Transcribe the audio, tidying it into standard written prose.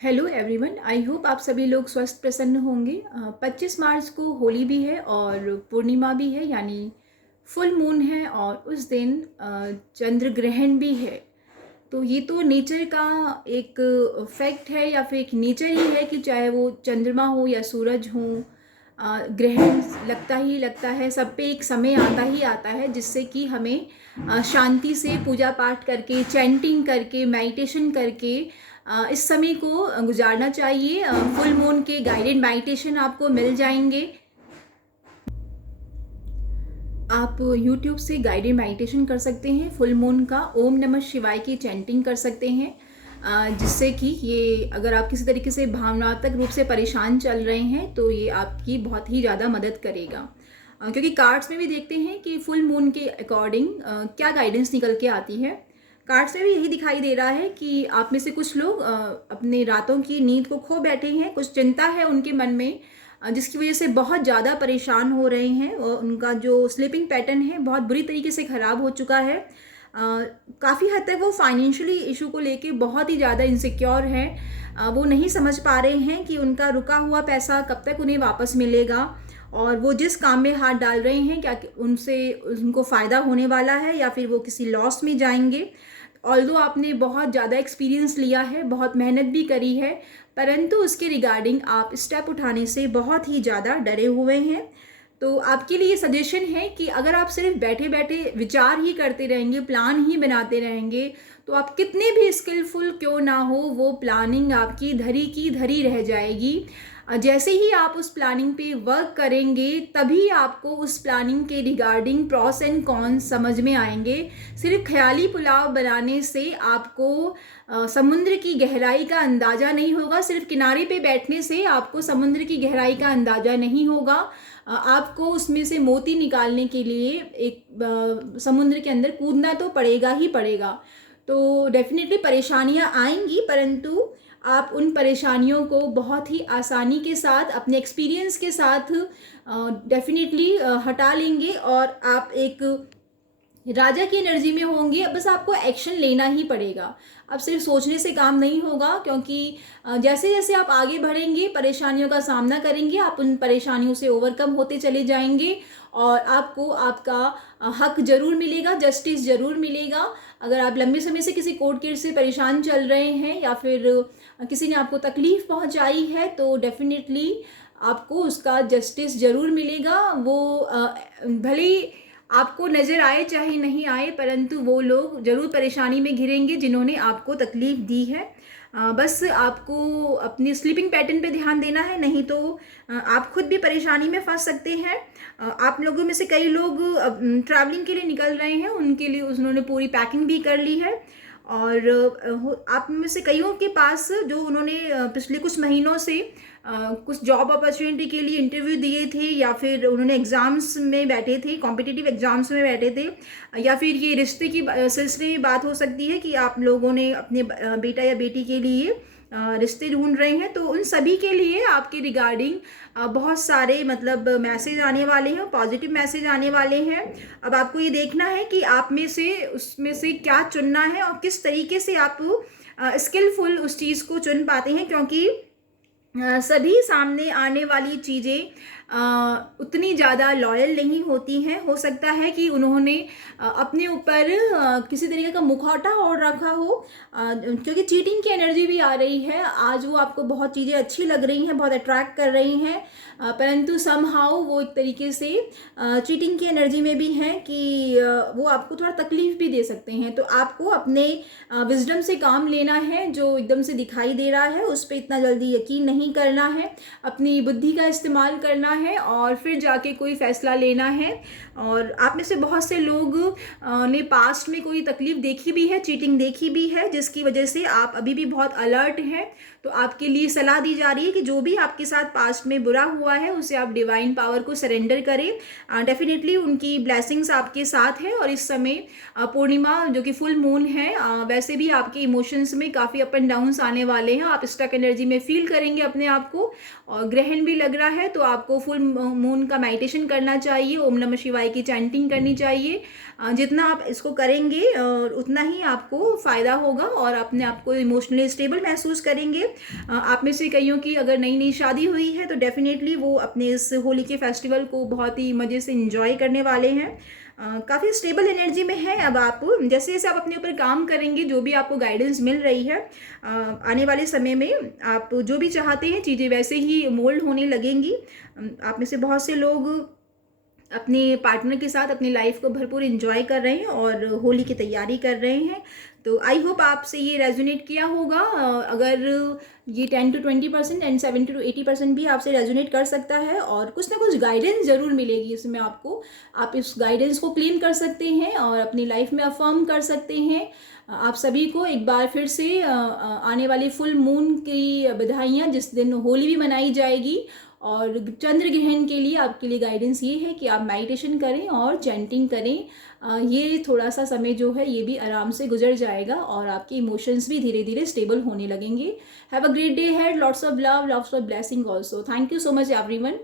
Hello everyone, I hope आप सभी लोग स्वस्थ प्रसन्न होंगे। 25 मार्च को होली भी है और पूर्णिमा भी है, यानी फुल मून है और उस दिन चंद्र ग्रहण भी है। तो ये तो नेचर का एक फैक्ट है या फिर एक नेचर ही है कि चाहे वो चंद्रमा हो या सूरज हो, ग्रहण लगता ही लगता है। सब पे एक समय आता ही आता है जिससे कि हमें शांति से पूजा पाठ करके, चैंटिंग करके, मेडिटेशन करके इस समय को गुजारना चाहिए। फुल मून के गाइडेड मेडिटेशन आपको मिल जाएंगे। आप YouTube से गाइडेड मेडिटेशन कर सकते हैं। फुल मून का ओम नमः शिवाय की चैंटिंग कर सकते हैं, जिससे कि ये अगर आप किसी तरीके से भावनात्मक रूप से परेशान चल रहे हैं तो ये आपकी बहुत ही ज़्यादा मदद करेगा। क्योंकि कार्ड्स में भी देखते हैं कि फुल मून के अकॉर्डिंग क्या गाइडेंस निकल के आती है। कार्ड्स में भी यही दिखाई दे रहा है कि आप में से कुछ लोग अपने रातों की नींद को खो बैठे हैं। कुछ चिंता है उनके मन में, जिसकी वजह से बहुत ज़्यादा परेशान हो रहे हैं और उनका जो स्लीपिंग पैटर्न है बहुत बुरी तरीके से ख़राब हो चुका है। काफ़ी हद तक वो फाइनेंशियली इशू को लेके बहुत ही ज़्यादा इनसिक्योर हैं। वो नहीं समझ पा रहे हैं कि उनका रुका हुआ पैसा कब तक उन्हें वापस मिलेगा और वो जिस काम में हाथ डाल रहे हैं क्या उनसे उनको फ़ायदा होने वाला है या फिर वो किसी लॉस में जाएंगे। ऑल्दो आपने बहुत ज़्यादा एक्सपीरियंस लिया है, बहुत मेहनत भी करी है, परंतु उसके रिगार्डिंग आप स्टेप उठाने से बहुत ही ज़्यादा डरे हुए हैं। तो आपके लिए सजेशन है कि अगर आप सिर्फ बैठे बैठे विचार ही करते रहेंगे, प्लान ही बनाते रहेंगे, तो आप कितने भी स्किलफुल क्यों ना हो, वो प्लानिंग आपकी धरी की धरी रह जाएगी। जैसे ही आप उस प्लानिंग पे वर्क करेंगे तभी आपको उस प्लानिंग के रिगार्डिंग प्रॉस एंड कॉन्स समझ में आएंगे। सिर्फ ख्याली पुलाव बनाने से आपको समुद्र की गहराई का अंदाज़ा नहीं होगा। सिर्फ किनारे पे बैठने से आपको समुद्र की गहराई का अंदाज़ा नहीं होगा। आपको उसमें से मोती निकालने के लिए एक समुद्र के अंदर कूदना तो पड़ेगा ही पड़ेगा। तो डेफिनेटली परेशानियां आएंगी, परंतु आप उन परेशानियों को बहुत ही आसानी के साथ अपने एक्सपीरियंस के साथ डेफिनेटली हटा लेंगे और आप एक राजा की एनर्जी में होंगे। अब बस आपको एक्शन लेना ही पड़ेगा। अब सिर्फ सोचने से काम नहीं होगा, क्योंकि जैसे जैसे आप आगे बढ़ेंगे, परेशानियों का सामना करेंगे, आप उन परेशानियों से ओवरकम होते चले जाएंगे और आपको आपका हक जरूर मिलेगा, जस्टिस जरूर मिलेगा। अगर आप लंबे समय से किसी कोर्ट केस से परेशान चल रहे हैं या फिर किसी ने आपको तकलीफ पहुंचाई है तो डेफिनेटली आपको उसका जस्टिस जरूर मिलेगा। वो भले आपको नज़र आए चाहे नहीं आए, परंतु वो लोग ज़रूर परेशानी में घिरेंगे जिन्होंने आपको तकलीफ़ दी है। बस आपको अपनी स्लीपिंग पैटर्न पे ध्यान देना है, नहीं तो आप खुद भी परेशानी में फंस सकते हैं। आप लोगों में से कई लोग ट्रैवलिंग के लिए निकल रहे हैं, उनके लिए उन्होंने पूरी पैकिंग भी कर ली है। और आप में से कईयों के पास जो उन्होंने पिछले कुछ महीनों से कुछ जॉब अपॉर्चुनिटी के लिए इंटरव्यू दिए थे या फिर उन्होंने एग्ज़ाम्स में बैठे थे, कॉम्पिटिटिव एग्ज़ाम्स में बैठे थे, या फिर ये रिश्ते की सिलसिले में बात हो सकती है कि आप लोगों ने अपने बेटा या बेटी के लिए रिश्ते ढूंढ रहे हैं। तो उन सभी के लिए आपके रिगार्डिंग बहुत सारे मतलब मैसेज आने वाले हैं, पॉजिटिव मैसेज आने वाले हैं। अब आपको ये देखना है कि आप में से उसमें से क्या चुनना है और किस तरीके से आप स्किलफुल उस चीज़ को चुन पाते हैं, क्योंकि सभी सामने आने वाली चीज़ें उतनी ज़्यादा लॉयल नहीं होती हैं। हो सकता है कि उन्होंने अपने ऊपर किसी तरीके का मुखौटा ओढ़ रखा हो, क्योंकि चीटिंग की एनर्जी भी आ रही है। आज वो आपको बहुत चीज़ें अच्छी लग रही हैं, बहुत अट्रैक्ट कर रही हैं, परंतु समहाउ वो एक तरीके से चीटिंग की एनर्जी में भी हैं कि वो आपको थोड़ा तकलीफ भी दे सकते हैं। तो आपको अपने विजडम से काम लेना है। जो एकदम से दिखाई दे रहा है उस पर इतना जल्दी यकीन नहीं करना है, अपनी बुद्धि का इस्तेमाल करना है और फिर जाके कोई फैसला लेना है। और आप में से बहुत से लोग ने पास्ट में कोई तकलीफ देखी भी है, चीटिंग देखी भी है, जिसकी वजह से आप अभी भी बहुत अलर्ट हैं। तो आपके लिए सलाह दी जा रही है कि जो भी आपके साथ पास्ट में बुरा हुआ है उसे आप डिवाइन पावर को सरेंडर करें। डेफिनेटली उनकी ब्लेसिंग्स आपके साथ है। और इस समय पूर्णिमा जो कि फुल मून है, वैसे भी आपके इमोशंस में काफ़ी अप एंड डाउन्स आने वाले हैं। आप स्टक एनर्जी में फील करेंगे अपने आप को, और ग्रहण भी लग रहा है तो आपको फुल मून का मेडिटेशन करना चाहिए, ओम नमः शिवाय की चैंटिंग करनी चाहिए। जितना आप इसको करेंगे उतना ही आपको फ़ायदा होगा और अपने आप को इमोशनली स्टेबल महसूस करेंगे। आप में से कईयों की अगर नई नई शादी हुई है तो डेफिनेटली वो अपने इस होली के फेस्टिवल को बहुत ही मज़े से इंजॉय करने वाले हैं। काफ़ी स्टेबल एनर्जी में है। अब आप जैसे जैसे आप अपने ऊपर काम करेंगे, जो भी आपको गाइडेंस मिल रही है आने वाले समय में आप जो भी चाहते हैं चीज़ें वैसे ही मोल्ड होने लगेंगी। आप में से बहुत से लोग अपने पार्टनर के साथ अपनी लाइफ को भरपूर एंजॉय कर रहे हैं और होली की तैयारी कर रहे हैं। तो आई होप आपसे ये रेजोनेट किया होगा। अगर ये 10 to 20% एंड 70 to 80% भी आपसे रेजोनेट कर सकता है और कुछ ना कुछ गाइडेंस ज़रूर मिलेगी इसमें आपको। आप इस गाइडेंस को क्लेम कर सकते हैं और अपनी लाइफ में अफर्म कर सकते हैं। आप सभी को एक बार फिर से आने वाली फुल मून की बधाइयाँ, जिस दिन होली भी मनाई जाएगी। और चंद्र ग्रहण के लिए आपके लिए गाइडेंस ये है कि आप मेडिटेशन करें और चैंटिंग करें। ये थोड़ा सा समय जो है ये भी आराम से गुजर जाएगा और आपके इमोशंस भी धीरे धीरे स्टेबल होने लगेंगे। Have a great day had, lots of love, lots of blessing also. Thank you so much everyone.